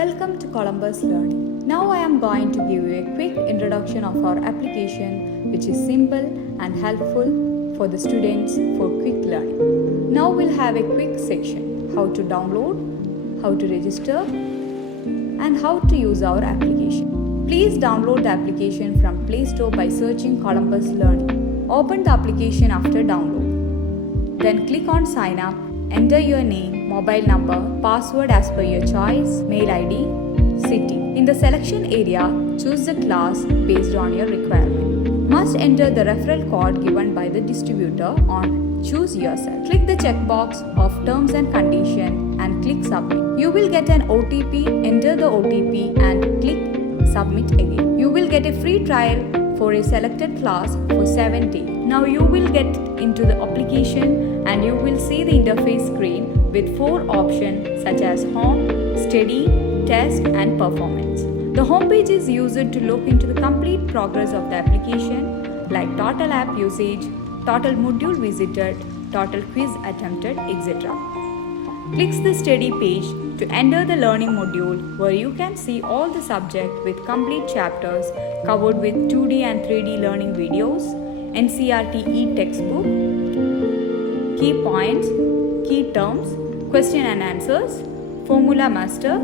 Welcome to Columbus Learning. Now I am going to give you a quick introduction of our application, which is simple and helpful for the students for quick learning. Now we'll have a quick section: how to download, how to register, and how to use our application. Please download the application from Play Store by searching Columbus Learning. Open the application after download. Then click on Sign Up. Enter your name, mobile number, password as per your choice, mail ID, city. In the selection area, choose the class based on your requirement. Must enter the referral code given by the distributor on Choose Yourself. Click the checkbox of Terms and Condition and click Submit. You will get an OTP. Enter the OTP and click Submit again. You will get a free trial for a selected class for 7 days. Now you will get into the application and you will see the interface screen with 4 options such as Home, Study, Test and Performance. The home page is used to look into the complete progress of the application like total app usage, total module visited, total quiz attempted, etc. Click the study page to enter the learning module where you can see all the subject with complete chapters covered with 2D and 3D learning videos, NCERT e-textbook, key points, key terms, question and answers, formula master,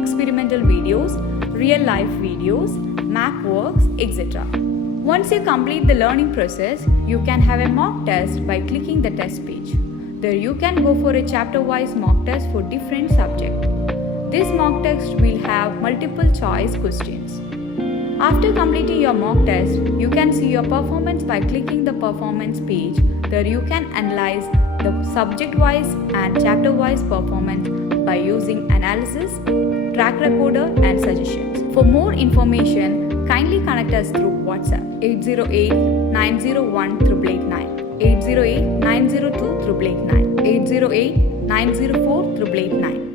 experimental videos, real life videos, map works, etc. Once you complete the learning process, you can have a mock test by clicking the test page. There you can go for a chapter-wise mock test for different subjects. This mock test will have multiple choice questions. After completing your mock test, you can see your performance by clicking the performance page. There you can analyze the subject-wise and chapter-wise performance by using analysis, track recorder and suggestions. For more information, kindly connect us through WhatsApp 808-901-8889. 808-902-8889, 808-904-8889.